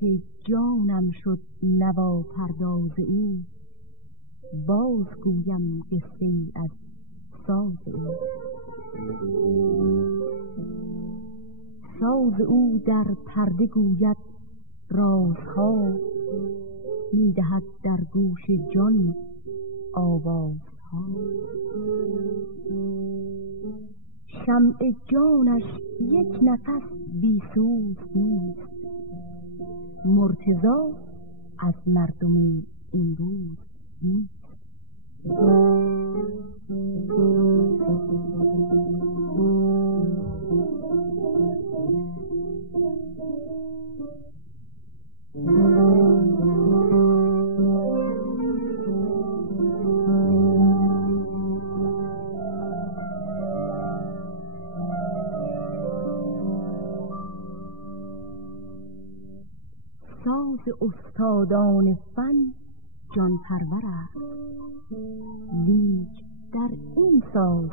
که جانم شد نوا پرداز او، باز گویم قصه ای از ساز او. ساز او در پرده گوید رازها، میدهد در گوش جان آوازها. شمع جانش یک نفس بی سوز نیست، مرتضی از مردم این روز نیست. ساز استادان فن جان پرور است، لیک در این ساز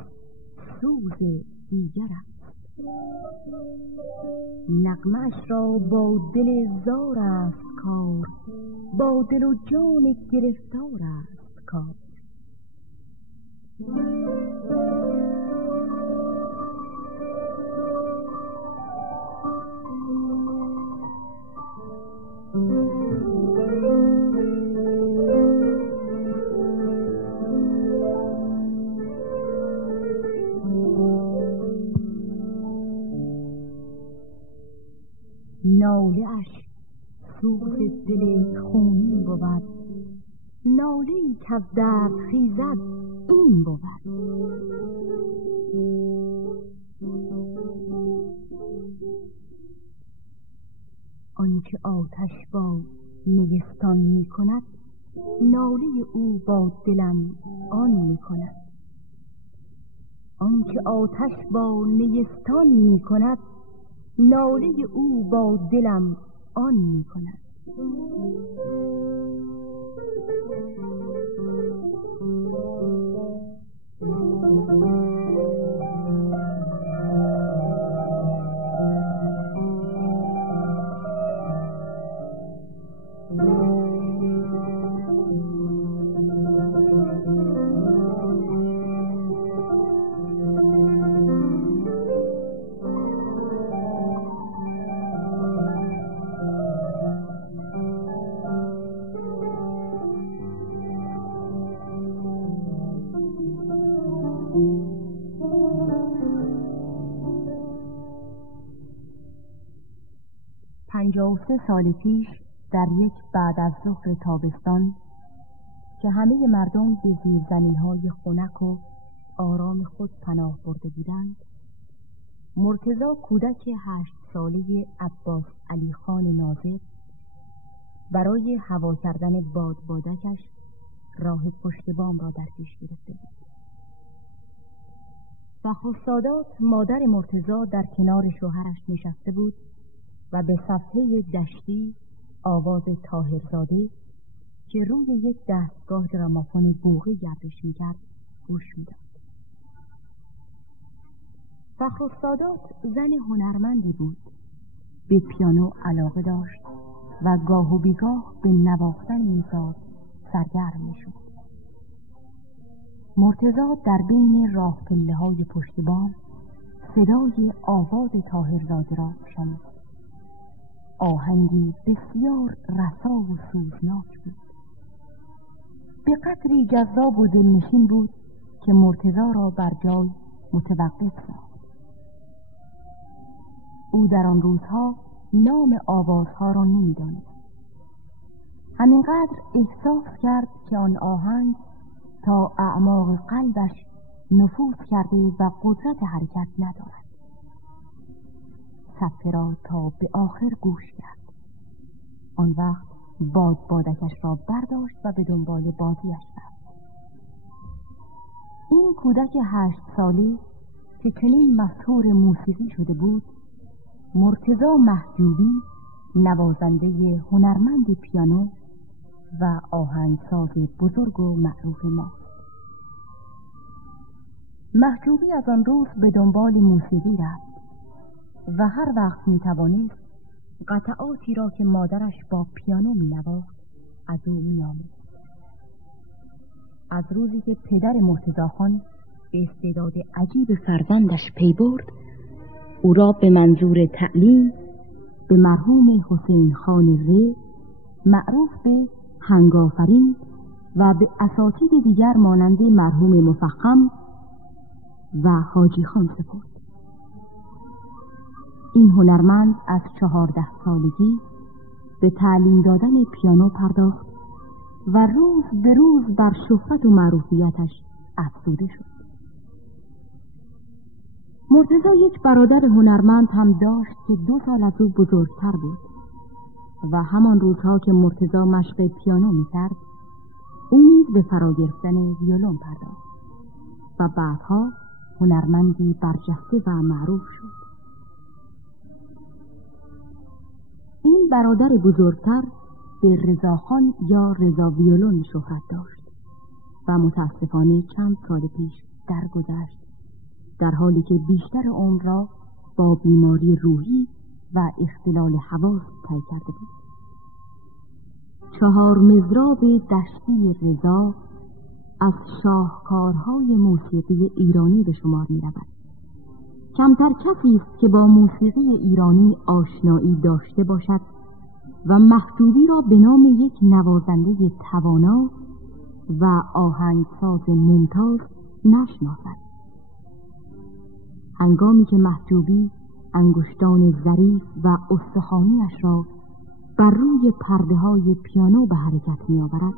سوز دیگر است. نغمه‌اش را با دل زار است کار، با دل و جان گرفتار است کار. ناله اش سوز دل خونین بود، ناله‌ای کز درد خیزد این بود. آنکه آتش با نیستان می کند، ناله او با دلم آن می کند. آنکه آتش با نیستان می کند، ناله او با دلم آن می کند. سه سال پیش در یک بعد از ظهر تابستان که همه مردم به زیرزمین‌های خنک و آرام خود پناه برده بودند، مرتضی کودک 8 ساله عباس علی خان ناظر برای هوا کردن بادبادکش راه پشت بام را در پیش گرفته بود. فخرالسادات مادر مرتضی در کنار شوهرش نشسته بود و به صفحه دشتی آواز طاهرزاده که روی یک دستگاه گرامافون بوقی گردش می‌کرد گوش می‌داد. فخرالسادات زن هنرمندی بود، به پیانو علاقه داشت و گاه و بیگاه به نواختن این ساز سرگرم می‌شد. مرتضی در بین راه پله‌های پشت بام صدای آواز طاهرزاده را شنید. آهنگی بسیار رسا و سوزناک بود. به قدری جذاب و دلنشین بود که مرتضی را بر جای متوقف ساخت. او در آن روزها نام آوازها را نمی‌دانست. همینقدر احساس کرد که آن آهنگ تا اعماق قلبش نفوذ کرده و قدرت حرکت ندارد. صفحه را تا به آخر گوش کرد. آن وقت بادبادکش را برداشت و به دنبال بازیش رفت. این کودک 8 ساله که چنین مسحور موسیقی شده بود، مرتضی محجوبی، نوازنده هنرمند پیانو و آهنگساز بزرگ و معروف ما. محجوبی از آن روز به دنبال موسیقی رفت و هر وقت می توانست قطعاتی را که مادرش با پیانو می‌نواخت از او می‌آموخت. از روزی که پدر مرتضی خان به استعداد عجیب فرزندش پی برد، او را به منظور تعلیم به مرحوم حسین خان ری معروف به هنگافرین و به اساتید دیگر مانند مرحوم مفخم و حاجی خان سپرد. این هنرمند از 14 سالگی به تعلیم دادن پیانو پرداخت و روز به روز بر شهرت و معروفیتش افزوده شد. مرتضی یک برادر هنرمند هم داشت که 2 سال از او بزرگتر بود و همان روزها که مرتضی مشق پیانو می‌کرد، او نیز به فرا گرفتن ویولون پرداخت و بعدها هنرمندی برجسته و معروف شد. این برادر بزرگتر به رضاخان یا رضا ویولون شهرت داشت و متاسفانه چند سال پیش درگذشت، در حالی که بیشتر عمر را با بیماری روحی و اختلال حواس طی کرده بود. 4 مضراب دشتی رضا از شاهکارهای موسیقی ایرانی به شمار می رود. کمتر کسی است که با موسیقی ایرانی آشنایی داشته باشد و محجوبی را به نام یک نوازنده توانا و آهنگساز ممتاز نشناسد. هنگامی که محجوبی انگشتان ظریف و استخوانی‌اش را بر روی پرده‌های پیانو به حرکت می‌آورد،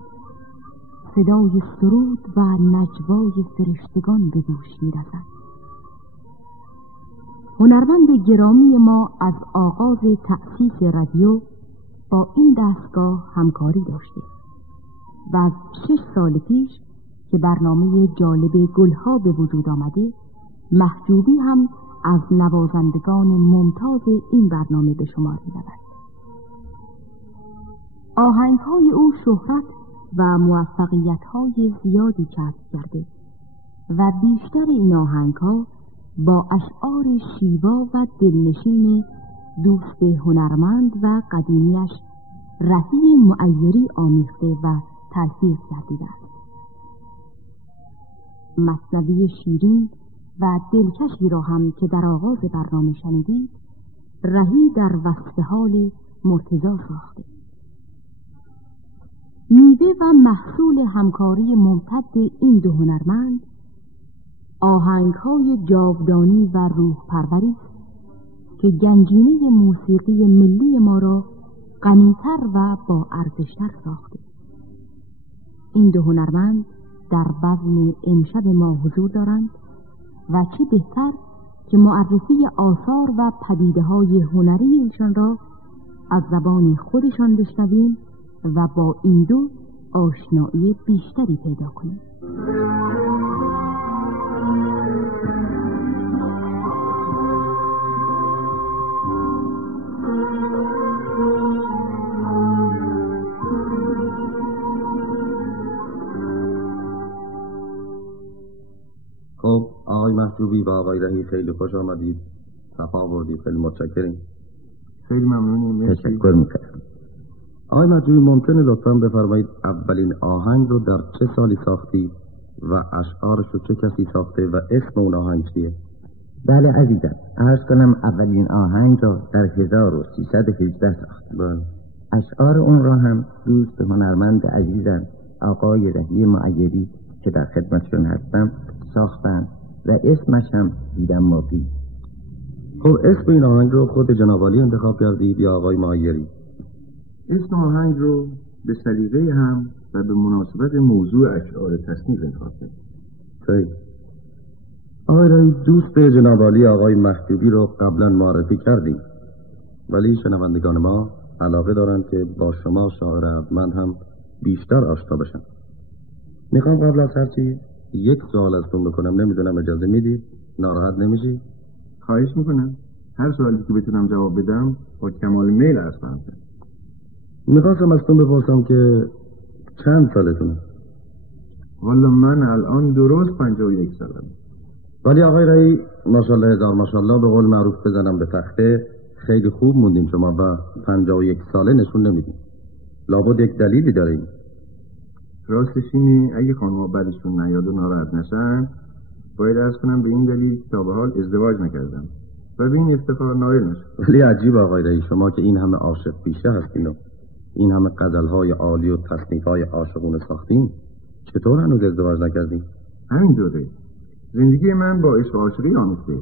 صدای سرود و نجوای فرشتگان به گوش می‌رسد. هنرمند گرامی ما از آغاز تأسیس رادیو با این دستگاه همکاری داشته و از 6 سال پیش که برنامه جالب گلها به وجود آمده، محجوبی هم از نوازندگان ممتاز این برنامه به شمار می‌رود. آهنگ‌های او شهرت و موفقیت‌های زیادی کسب کرده و بیشتر این آهنگ‌ها با اشعار شیوا و دلنشین دوست هنرمند و قدیمیش رهی معیری آمیخته و تلفیق کرده است. مثنوی شیرین و دلکشی را هم که در آغاز برنامه شنیدید، رهی در وصف حال مرتضی ساخته. میوه و محصول همکاری ممتد این 2 هنرمند آهنگ‌های جاودانی و روح پروری که گنجینه موسیقی ملی ما را غنی‌تر و با ارزش‌تر ساخته. این 2 هنرمند در بزم امشب ما حضور دارند و چه بهتر که معرفی آثار و پدیده‌های هنری ایشان را از زبان خودشان بشنویم و با این 2 آشنایی بیشتری پیدا کنیم. خب آقای محجوبی و آقای رهی خیلی خوش آمدید، صفا بردید، خیلی متشکریم. خیلی ممنونیم. تشکر میکنم. آقای محجوبی ممکنه لطفاً بفرمایید اولین آهنگ رو در چه سالی ساختید و اشعارش رو چه کسی ساخته و اسم اون آهنگ چیه؟ بله عزیزم، عرض کنم اولین آهنگ رو در 1318 ساختم. بله. اشعار اون را هم دوست هنرمند عزیزم آقای رهی معیری که در خدمتشون هستم ساختن و اسمش هم دیدم مافی. خب اسم این آهنگ رو خود جناب عالی انتخاب کردید یا آقای معیری؟ اسم آهنگ رو به سلیقه هم و به مناسبت موضوع اشعار تصنیف انتخاب کردم. خیلی. آقای رهی دوست جناب عالی آقای محجوبی رو قبلا معرفی کردیم، ولی شنوندگان ما علاقه دارند که با شما شاعر ارجمند هم بیشتر آشنا بشن. میخوام قبل از هر چیز یک سوال ازتون بکنم، نمیدونم اجازه میدید؟ ناراحت نمیشی؟ خواهش میکنم. هر سوالی که بتونم جواب بدم با کمال میل عرض کنم. میخواستم ازتون بپرسم که چند سالتونه؟ والا من الان درست 51 سالم. ولی آقای رهی ماشاءالله هزار ماشاءالله، به قول معروف بزنم به تخته، خیلی خوب موندین شما و 51 ساله نشون نمیدین. لابد یک دلیلی دارین. راستش اینه اگه خانم‌ها بعدشون نیاد و ناراحت نشن باید عرض کنم به این دلیل که تا به حال ازدواج نکردم و به این افتخار نائل نشد. ولی عجیب آقای رئیس، شما که این همه عاشق پیشه هستین و این همه غزل‌های عالی و تصنیف‌های عاشقونه ساختین، چطور هنوز ازدواج نکردین؟ همینطوره. زندگی من با عشق و عاشقی آمیخته،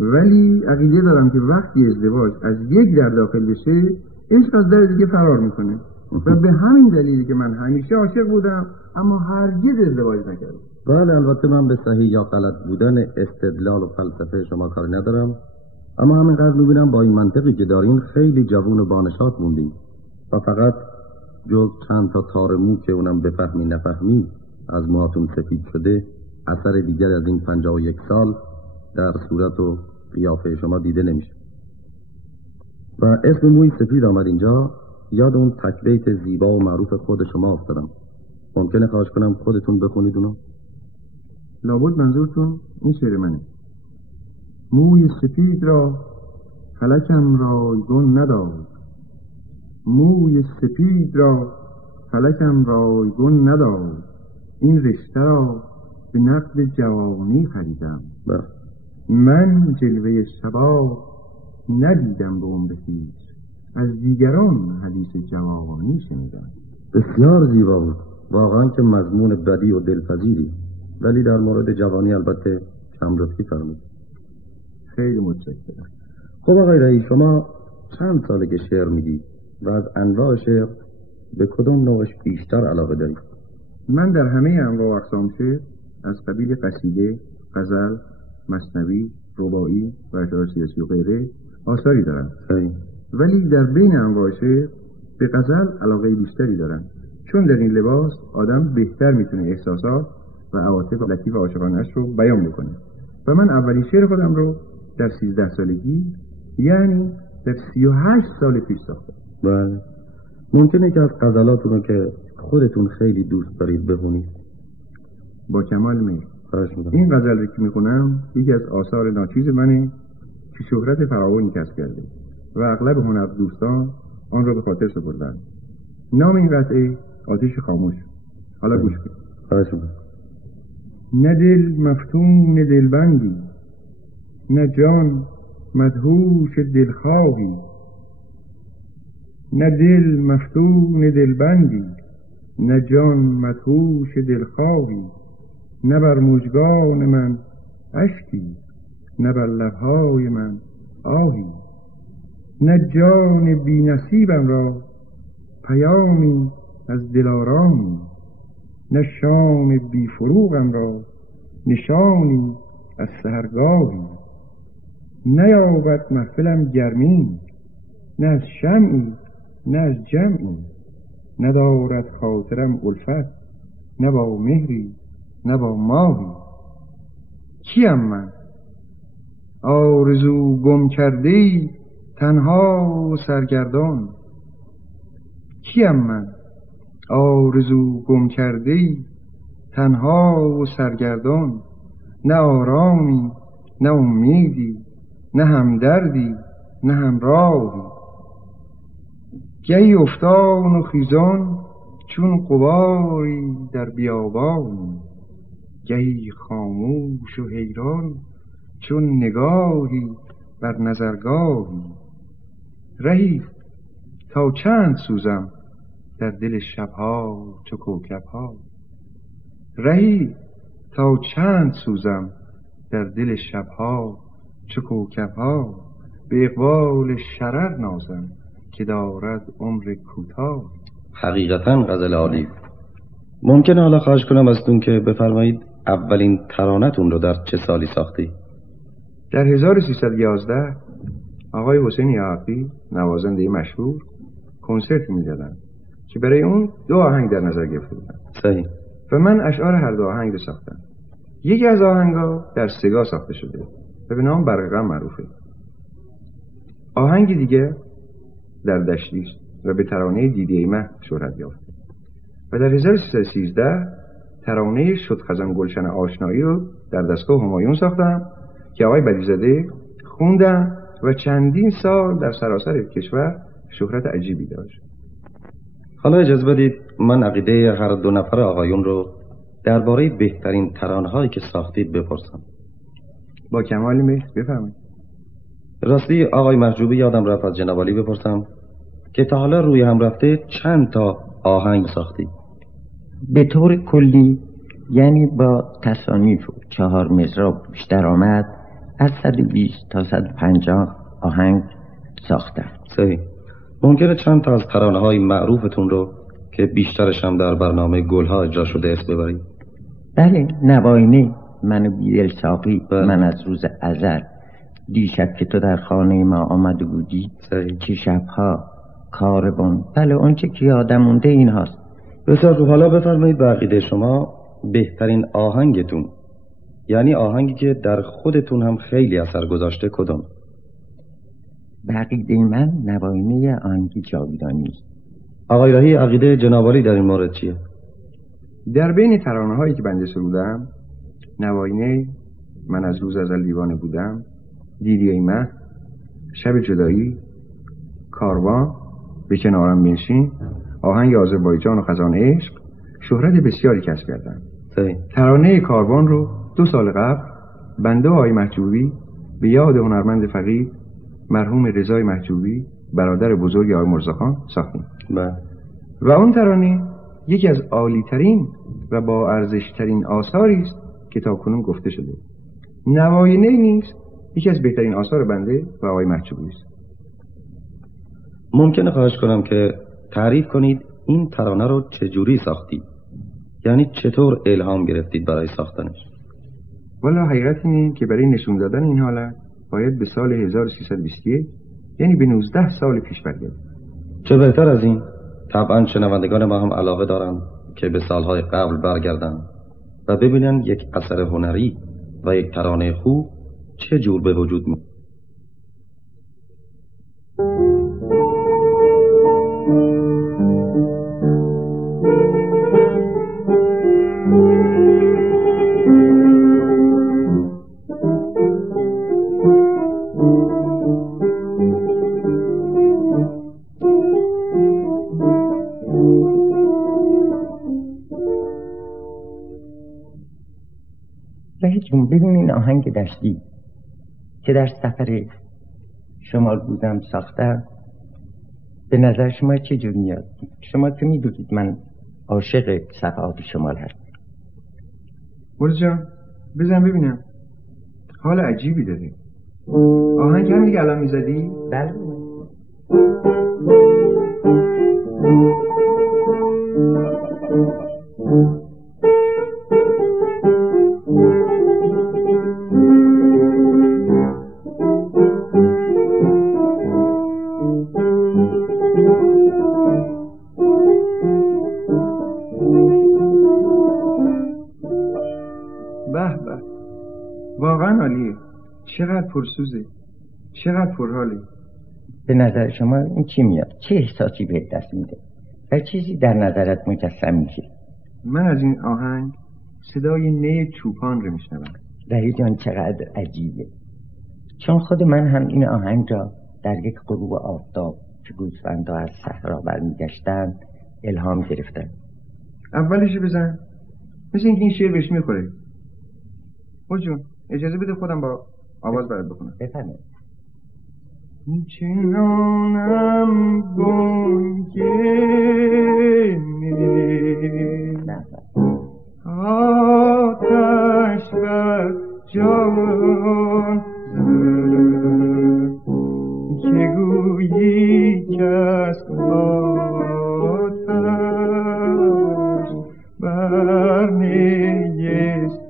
ولی عقیده دارم که وقتی ازدواج از یک در داخل بشه عشق از در دیگه فرار میکنه و به همین دلیلی که من همیشه عاشق بودم اما هرگز ازدواج نکردم. بله، البته من به صحیح یا غلط بودن استدلال و فلسفه شما کاری ندارم، اما همینقدر میبینم با این منطقی که دارین خیلی جوون و بانشات موندین و فقط جز چند تا تار مو که اونم بفهمی نفهمی از موهاتون سفید شده اثر دیگر از این 51 سال در صورت و قیافه شما دیده نمیشه. و اسم موی سفید آمد اینجا، یاد اون تک بیت زیبا و معروف خود شما افتادم. ممکنه خواهش کنم خودتون بخونید اونو؟ لابد منظورتون این شعر منه. موی سفید را فلکم رایگون نداد، موی سفید را فلکم رایگون نداد، این رشته را به نقد جوانی خریدم. من جلوه شباب ندیدم به عمر خویش، از دیگران حدیث جوانی شنیدم. بسیار زیبا بود واقعا که مضمون بدی و دلپذیری، ولی در مورد جوانی البته کم لطفی فرمود. خیلی متشکرم. خب آقای رئیس، شما چند ساله که شعر میگی و از انواع شعر به کدام نوعش بیشتر علاقه دارید؟ من در همه انواع و اقسام شعر از قبیل قصیده، غزل، مثنوی، رباعی و اشعار سیاسی و غیره آثاری دارم. ولی در بین انواع شعر به غزل علاقه بیشتری دارم، چون در این لباس آدم بهتر میتونه احساسات و عواطف لطیف عاشقانه‌اش رو بیان بکنه. و من اولین شعر خودم رو در 13 سالگی، یعنی در 38 سال پیش ساختم. بله. ممکنه که از غزلاتون رو که خودتون خیلی دوست دارید بخونید؟ با کمال میل. این غزل رو که میخونم یکی از آثار ناچیز منه که شهرت فراوانی کسب کرده و اغلب هنر دوستان آن را به خاطر سپردن. نام این قطعه آتش خاموش. حالا گوش کن. نه دل مفتون دلبندی، نه جان مدهوش دلخواهی، نه دل مفتون دلبندی، نه جان مدهوش دلخواهی، نه بر مژگان من اشکی، نه بر لبهای من آهی، نه جان بی نصیبم را پیامی از دلارامی، نه شام بی فروغم را نشانی از سحرگاهی، نیابد محفلم گرمی، نه از شمعی نه از جمعی، ندارد خاطرم الفت، نه با مهری نه با ماهی. کیم من آرزو گم کرده‌ای تنها و سرگردان، کیم من آرزو گم کرده‌ای تنها و سرگردان، نه آرامی نه امیدی، نه همدردی نه همراهی، گهی افتان و خیزان چون غباری در بیابان، گهی خاموش و حیران چون نگاهی بر نظرگاهی، رهی تا چند سوزم در دل شبها چو کوکبها، رهی تا چند سوزم در دل شبها چو کوکبها، به اقبال شرر نازم که دارد عمر کوتاه. حقیقتا غزل عالی. ممکنه حالا خواهش کنم ازتون که بفرمایید اولین ترانتون رو در چه سالی ساختی؟ در 1311 آقای حسین یعقوبی نوازنده مشهور کنسرت می‌دادن که برای اون 2 آهنگ در نظر گرفته بودن. صحیح. و من اشعار هر 2 آهنگ رو ساختم. یکی از آهنگا در سگا ساخته شده و به نام برق غم معروفه. آهنگ دیگه در دشتی و به ترانه دیده مه شهرت یافت. و در 1313 ترانه شد خزان گلشن آشنایی رو در دستگاه همایون ساختم که آقای بدیزاده خوندن و چندین سال در سراسر کشور شهرت عجیبی داشت. حالا اجازه بدید من عقیده هر دو نفر آقایون رو درباره بهترین ترانه‌هایی که ساختید بپرسم. با کمال میل، بفرمایید. راستی آقای محجوبی یادم رفت از جناب عالی بپرسم که تا حالا روی هم رفته چند تا آهنگ ساختید؟ به طور کلی یعنی با تصانیف و 4 مضراب بیشتر آمد از 120 تا 150 آهنگ ساختم. صحیح. ممکنه چند تا از ترانه‌های معروفتون رو که بیشترش هم در برنامه گلها اجرا شده اسم ببرید؟ بله، نواینه، من و بیدل ساقی، من از روز ازل، دیشب که تو در خانه ما آمده بودی، چه شبها، کاروان، بله اون چه که یادم مونده این هاست. بسیار خوب. حالا بفرمایید به عقیده شما بهترین آهنگتون، یعنی آهنگی که در خودتون هم خیلی اثر گذاشته، کدوم؟ به عقیده من نواینه آهنگ جاویدانی است. آقای راهی عقیده جناب عالی در این مورد چیه؟ در بین ترانه‌هایی که بنده سرودم، نواینه، من از روز ازل دیوانه بودم، دیدی ای مه، شب جدایی، کاروان، به کنارم بنشین، آهنگ آذربایجان و خزان عشق شهرت بسیاری کسب کردند. ترانه کاروان رو 2 سال قبل بنده و آقای محجوبی به یاد هنرمند فقید مرحوم رضای محجوبی، برادر بزرگ آقای مرزاخان، ساختیم. و اون ترانه یکی از عالی‌ترین و با ارزش‌ترین آثاری است که تاکنون گفته شده. نواینه نیست یکی از بهترین آثار بنده و آقای محجوبی است. ممکنه خواهش کنم که تعریف کنید این ترانه رو چجوری ساختید؟ یعنی چطور الهام گرفتید برای ساختنش؟ والا حقیقت اینه که برای نشون دادن این حالت باید به سال 1321 یعنی به 19 سال پیش برگردیم. چه بهتر از این؟ طبعا شنوندگان ما هم علاقه دارن که به سالهای قبل برگردن و ببینن یک اثر هنری و یک ترانه خوب چه جور به وجود میاد. ببین این آهنگ دشتی که در سفر شمال بودم ساختم، به نظر شما چه جور میاد؟ شما که میدونید من عاشق صفحات شمال هستم. مرز جان بزن ببینم، حال عجیبی داره. آهنگ همین که الان میزدی؟ بله. واقعا عالیه. چقدر پرسوزه، چقدر پرحاله. به نظر شما این چی میاد؟ چه احساسی به دست میده؟ و چیزی در نظرت مجسم میشه؟ من از این آهنگ صدای نی چوپان رو میشنوم. رهی جان چقدر عجیبه، چون خود من هم این آهنگ را در یک غروب آفتاب که گوسفندها از صحرا برمیگشتند الهام گرفتم. اولش بزن، مثل اینکه این شعر بهش میخوره. جون اجازه بده خودم با آواز برات بخونم. بفرمایید. چنانم بنگه آتش بر جان که گویی کس آتش بر نیست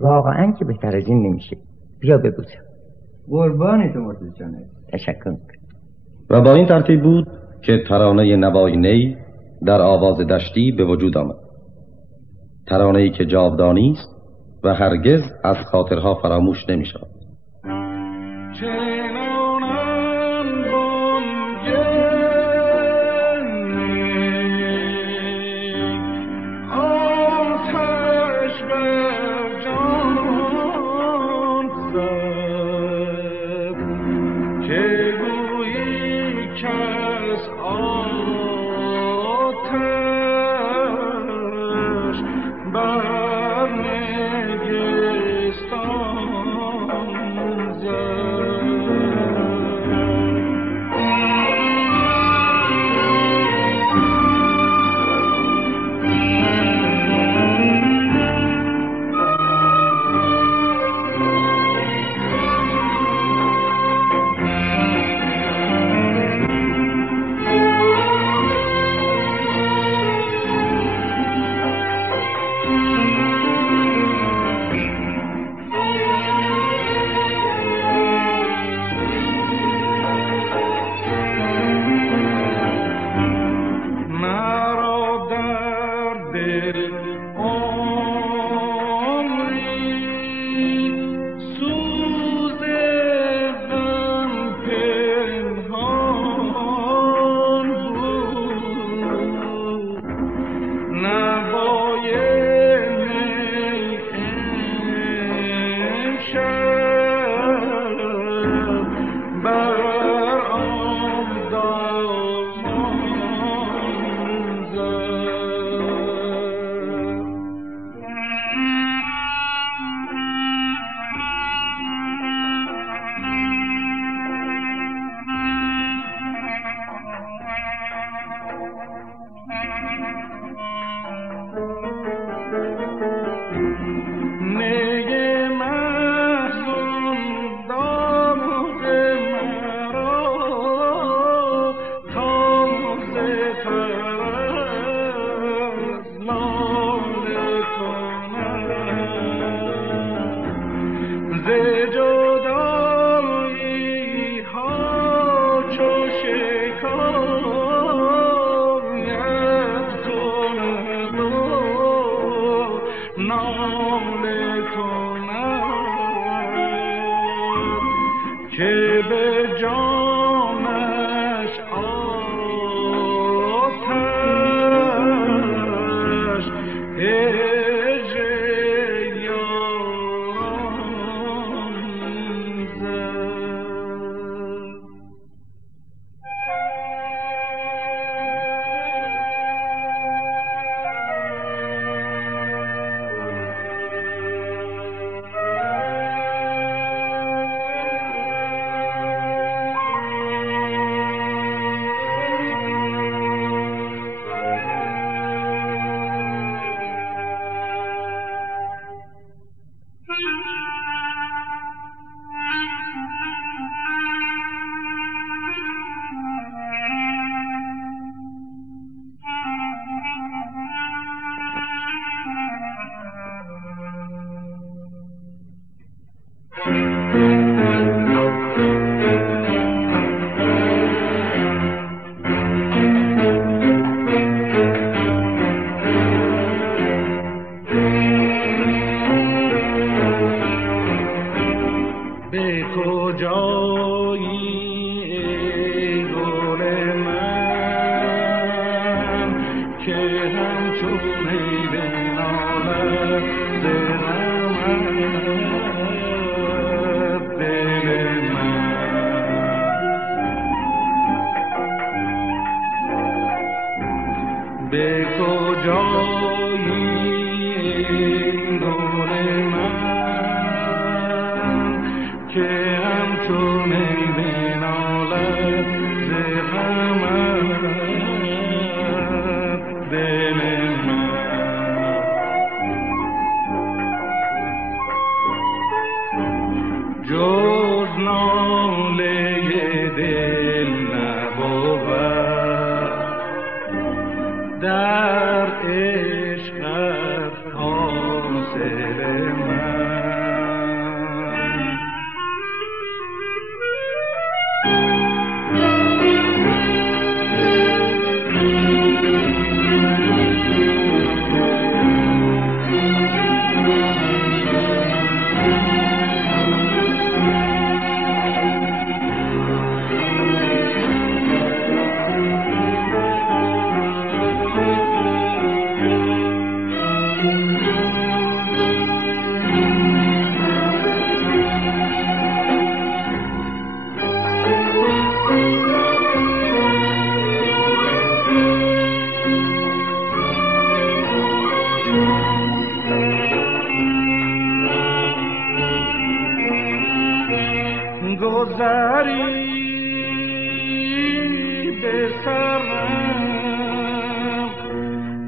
واقعا که بهتر از این نمیشه. بیا ببوسم. قربان تو مرتضی جانه. تشکر. و با این ترتیب بود که ترانه نوای نی در آواز دشتی به وجود آمد. ترانه‌ای که جاودانی است و هرگز از خاطرها فراموش نمی‌شود.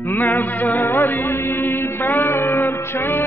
نظری بر چشم